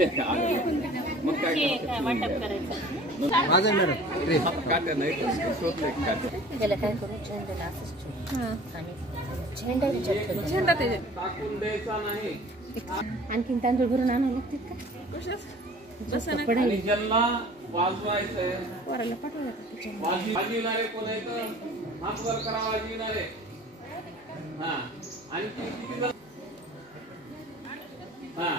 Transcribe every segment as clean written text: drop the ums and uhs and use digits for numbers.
मग काय वाटप करायचं माझं मॅडम काट्या नाही शोधले त्याला काय करू झेंड्याला असंच आणि झेंडा टाकून द्यायचा नाही. आणखीन तांदूळ भरून आणावं लागतात का कशाच आणि ज्यांना वाजवायचंय पोराला पाठवलं वाजविणारे कोण आहेत हात वर करा वाजविणारे हा आणि किती हा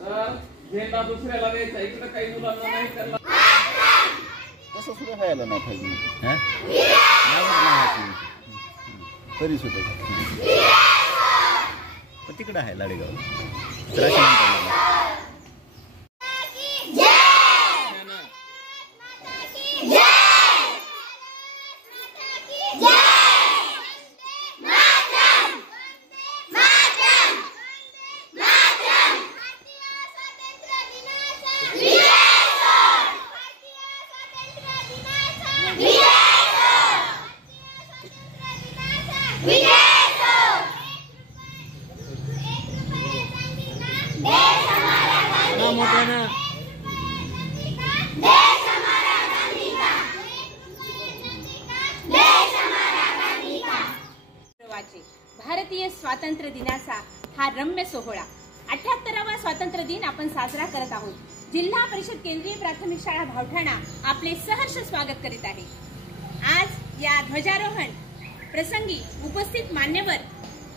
तर झेंडा दुसऱ्याला द्यायचा इकडे काही मुलांना नाही त्याला तसं सुद्धा व्हायला नाही पाहिजे तरी सुद्धा तिकडं आहे लाडेगाव भारतीय स्वातंत्र्य दिनाचा हा रम्य सोहळा 78वा स्वातंत्र्य दिन आपण साजरा करत आहोत. जिल्हा परिषद केंद्रीय प्राथमिक शाळा भावठाणा आपले सहर्ष स्वागत करीत आहे. आज या ध्वजारोहण प्रसंगी उपस्थित मान्यवर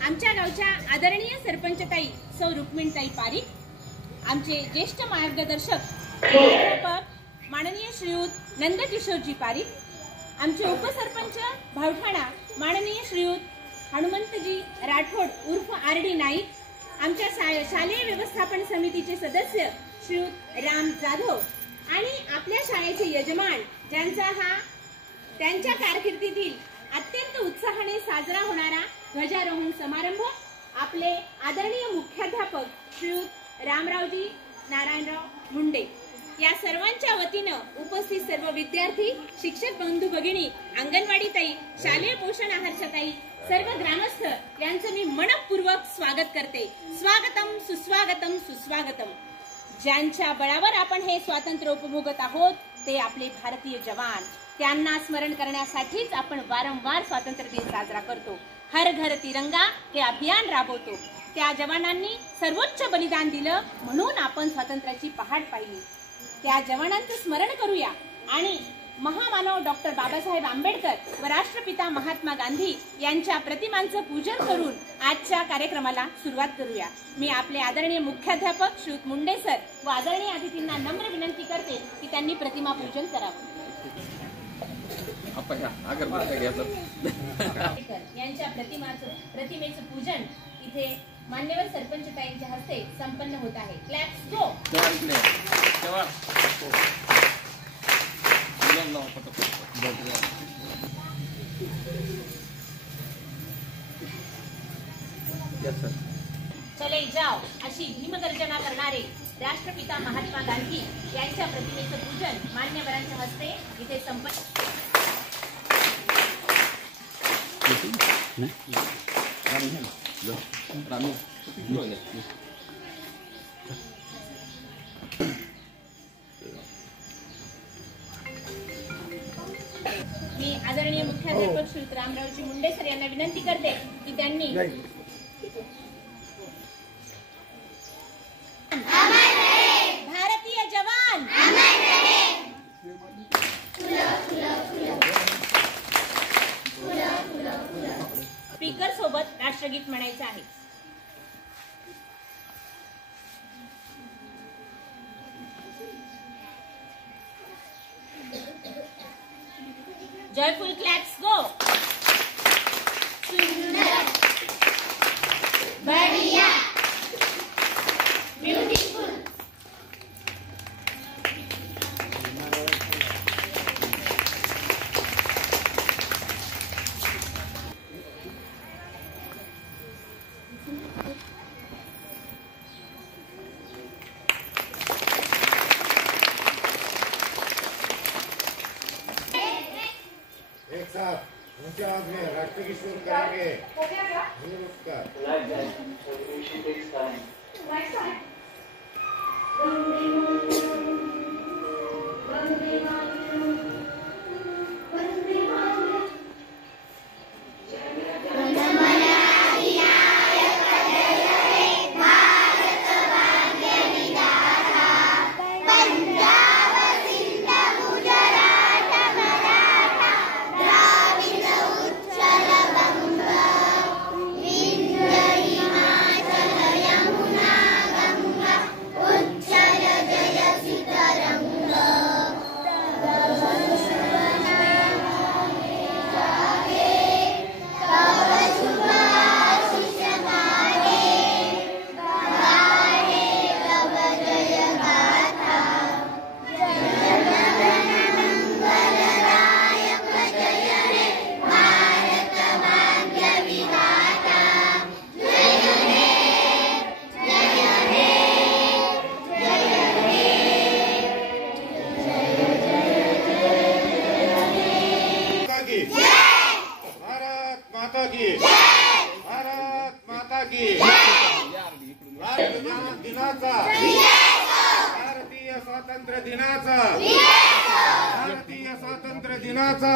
आमच्या गावच्या आदरणीय सरपंचताई सौ रुक्मिणीताई पारीख, आमचे ज्येष्ठ मार्गदर्शक प्राध्यापक माननीय श्रीयुत नंदकिशोरजी पारीख, आमचे उपसरपंच भावठाणा माननीय श्रीयुत हनुमंतजी राठोड उर्फ आरडी नाईक, आमच्या शालेय व्यवस्थापन समितीचे सदस्य श्रीयुत राम जाधव आणि आपल्या शाळेचे यजमान ज्यांचा हा त्यांच्या कारकिर्दीतील अत्यंत उत्साहाने साजरा होणारा ध्वजारोहण समारंभ आपले आदरणीय मुख्याध्यापक श्रीयुत रामरावजी नारायणराव मुंडे या सर्वांच्या वतीनं उपस्थित सर्व विद्यार्थी, शिक्षक बंधू भगिनी, अंगणवाडी ताई, शालेय पोषण आहारच्या ताई, सर्व ग्रामस्थ यांचं मी मनपूर्वक स्वागत करते. स्वागतम सुस्वागतम सुस्वागतम. ज्यांच्या बळावर आपण हे स्वातंत्र्य उपभोगत आहोत ते आपले भारतीय जवान. त्यांना स्मरण करण्यासाठीच आपण वारंवार स्वातंत्र्य दिन साजरा करतो. हर घर तिरंगा हे अभियान राबवतो. त्या जवानांनी सर्वोच्च बलिदान दिलं म्हणून आपण स्वातंत्र्याची पहाट पाहिली. त्या जवानांचं स्मरण करूया आणि महामानव डॉक्टर बाबासाहेब आंबेडकर व राष्ट्रपिता महात्मा गांधी यांच्या प्रतिमांचं पूजन करून आजच्या कार्यक्रमाला सुरुवात करूया. मी आपले आदरणीय मुख्याध्यापक श्रीयुत मुंडे सर व आदरणीय अतिथींना नम्र विनंती करते की त्यांनी प्रतिमा पूजन करावं. यांच्या प्रतिमेचं पूजन इथे मान्यवर सरपंचताईंच्या हस्ते संपन्न होत आहे. क्लॅप्स गो. चले जाओ अशी भीमगर्जना करणारे राष्ट्रपिता महात्मा गांधी यांच्या प्रतिमेचं पूजन मान्यवरांच्या हस्ते इथे संपन्न. मी आदरणीय मुख्याध्यापक श्री रामरावजी मुंडे सर यांना विनंती करते की त्यांनी भारतीय जवान स्पीकर सोबत राष्ट्रगीत म्हणायचं आहे. Joyful claps go. सुंदर, बढ़िया, beautiful. राष्ट्रगीत शुरू करेंगे. नमस्कार. भारतीय स्वातंत्र्य दिनाचा भारतीय स्वातंत्र्य दिनाचा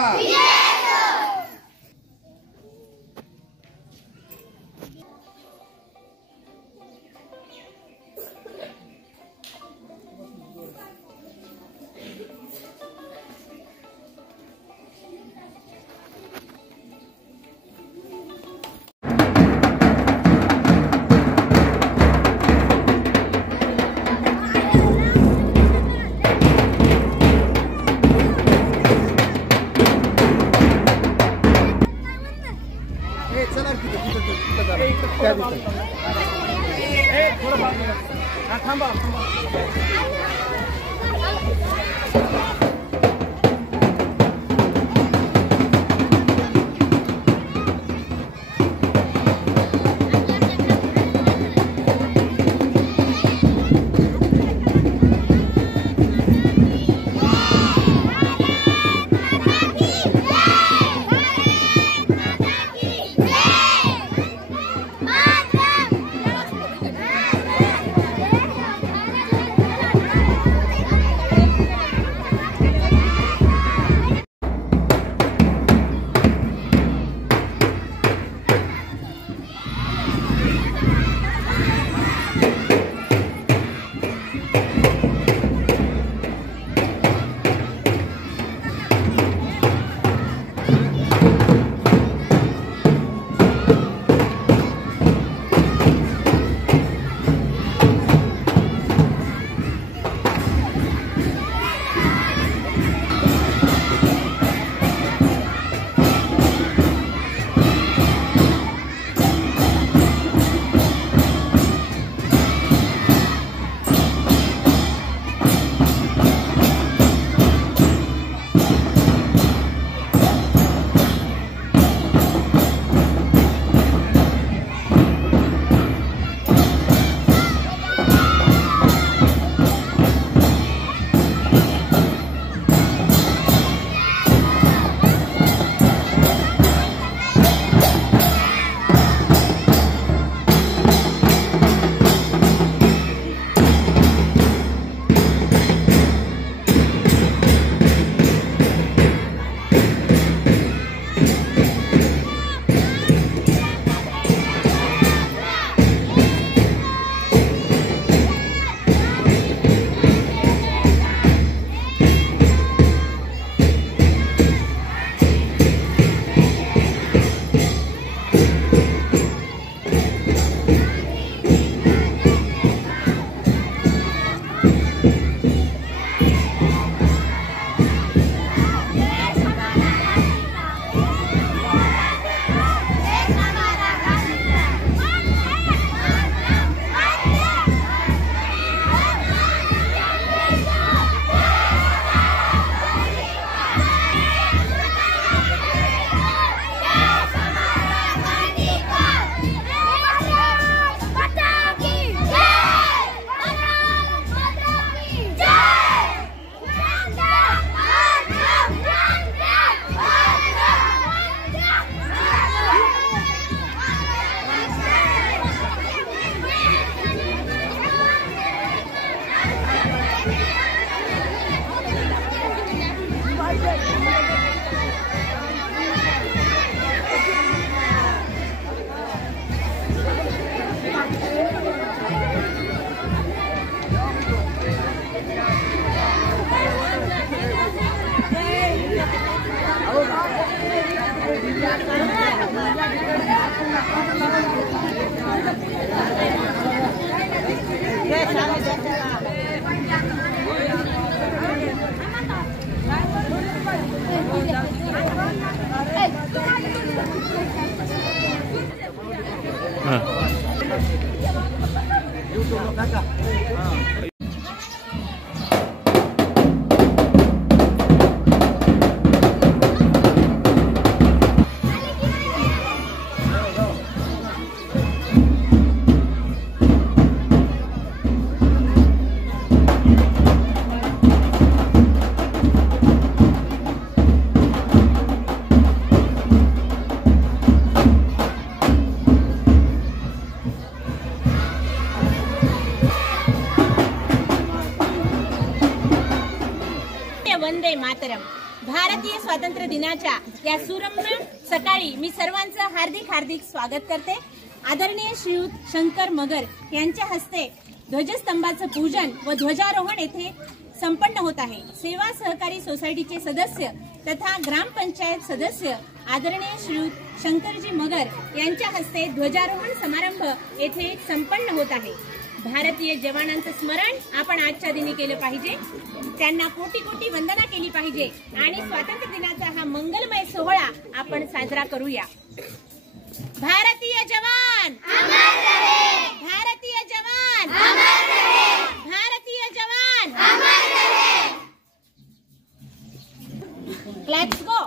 वंदे मातरम. भारतीय स्वातंत्र्य दिनाच्या या सुरम्य सकाळी मी सर्वांचं हार्दिक स्वागत करते. आदरणीय श्रीयुत शंकर मगर यांच्या हस्ते ध्वजस्तंभाचं पूजन व ध्वजारोहण येथे संपन्न होत आहे. सेवा सहकारी सोसायटीचे सदस्य तथा ग्रामपंचायत सदस्य आदरणीय श्रीयुत शंकरजी मगर यांच्या हस्ते ध्वजारोहण समारंभ येथे संपन्न होत आहे. भारतीय जवानांचं स्मरण आपण आजच्या दिनी केलं पाहिजे. त्यांना कोटी वंदना केली पाहिजे आणि स्वातंत्र्य दिनाचा हा मंगलमय सोहळा आपण साजरा करूया. भारतीय जवान अमर रहे, भारतीय जवान अमर रहे, भारतीय जवान अमर रहे. Let's go.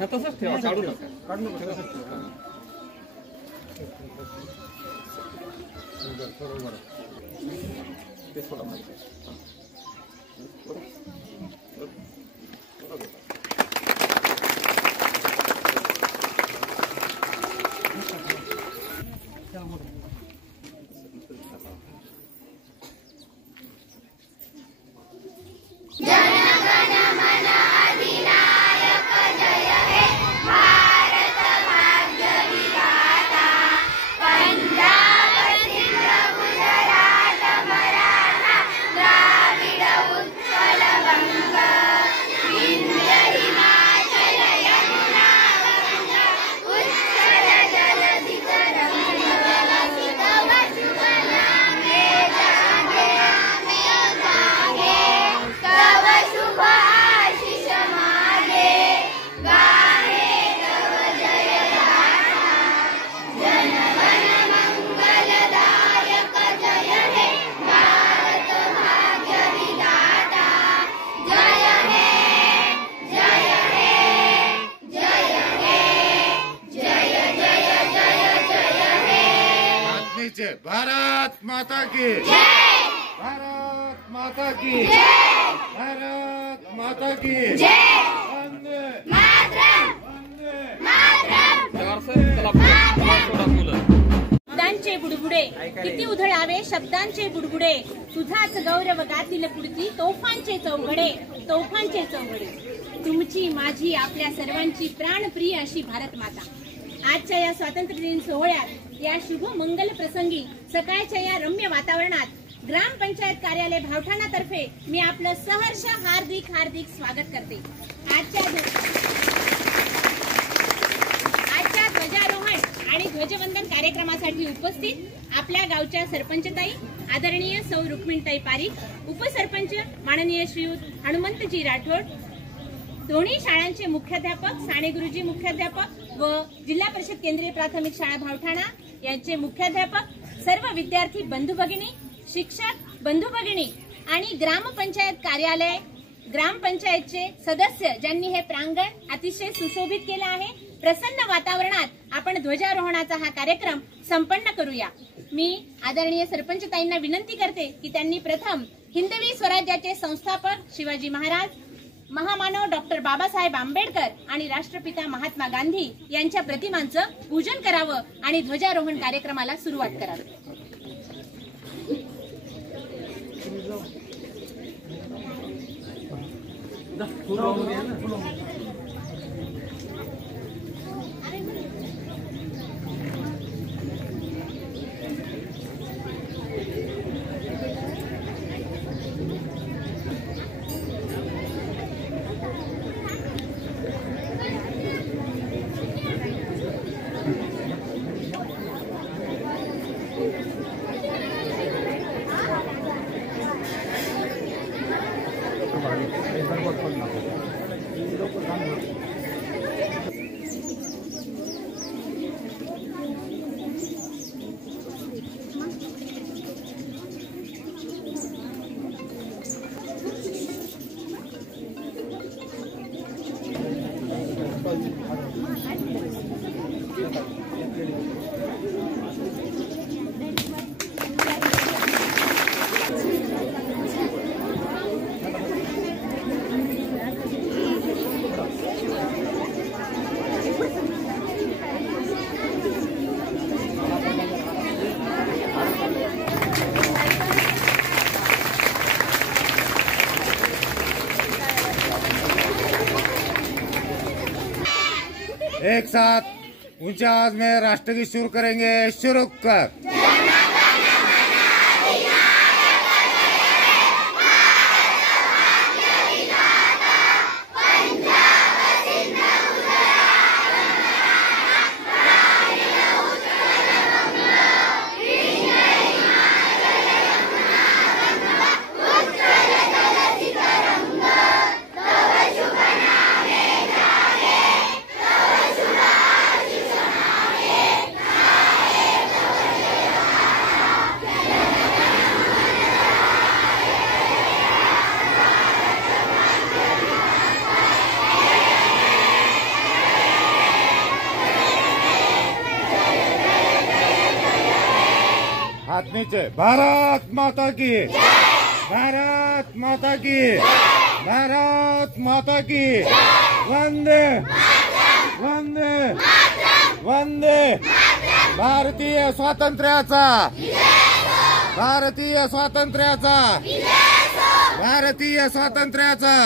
तसंच ठेवा, काढू नका. भारत माता की भारत माता की भारत माता की वंदे शब्दांचे बुडबुडे किती उधळावे, शब्दांचे बुडबुडे तुझाच गौरव गातील पुढती, तोफांचे चौघडे तोफांचे चौघडे. तुमची माझी आपल्या सर्वांची प्राणप्रिय अशी भारत माता. आजच्या या स्वातंत्र्य दिन सोहळ्यात या शुभ मंगल प्रसंगी सकाळच्या या रम्य वातावरणात ग्रामपंचायत कार्यालय भावठाणातर्फे मी आपलं सहर्ष हार्दिक स्वागत करते. आजच्या ध्वजारोहण आणि ध्वजवंदन कार्यक्रमासाठी उपस्थित आपल्या गावच्या सरपंचताई आदरणीय सौ रुक्मिणीताई पारीख, उपसरपंच माननीय श्रीयुत हनुमंतजी राठोड, दोन्ही शाळांचे मुख्याध्यापक साने गुरुजी मुख्याध्यापक व जिल्हा परिषद केंद्रीय प्राथमिक शाळा भावठाणा यांचे मुख्याध्यापक, सर्व विद्यार्थी बंधू भगिनी, शिक्षक बंधू भगिनी आणि ग्रामपंचायत कार्यालय ग्रामपंचायतचे सदस्य ज्यांनी हे प्रांगण अतिशय सुशोभित केलं आहे. प्रसन्न वातावरणात आपण ध्वजारोहणाचा हा कार्यक्रम संपन्न करूया. मी आदरणीय सरपंचताईंना विनंती करते की त्यांनी प्रथम हिंदवी स्वराज्याचे संस्थापक शिवाजी महाराज, महामानव डॉक्टर बाबासाहेब आंबेडकर आणि राष्ट्रपिता महात्मा गांधी यांच्या प्रतिमांचं पूजन करावं आणि ध्वजारोहण कार्यक्रमाला सुरुवात करावी. एक साथ ऊंची आवाज में राष्ट्रगीत शुरू करेंगे। शुरू कर। हाथ नीचे। भारत माता की, भारत माता की, भारत माता की। वंदे वंदे वंदे। भारतीय स्वातंत्र्याचा, भारतीय स्वातंत्र्याचा, भारतीय स्वातंत्र्याचा।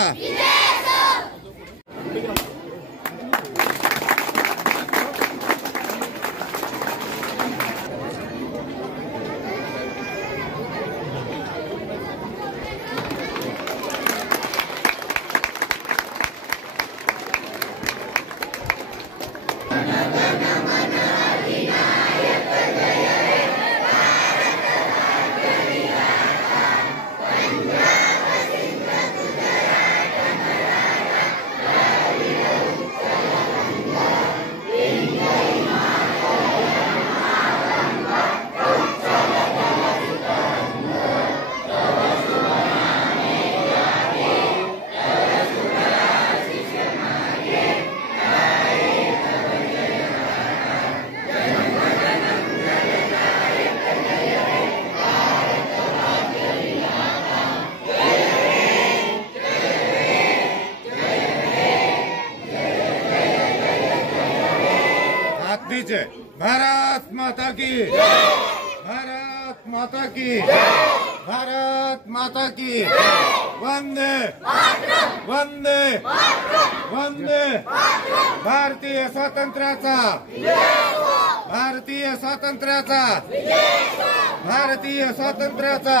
नीचे। भारत माता की, भारत माता की, भारत माता की। वंदे वंदे वंदे। भारतीय स्वातंत्र्याचा, भारतीय स्वातंत्र्याचा, भारतीय स्वातंत्र्याचा।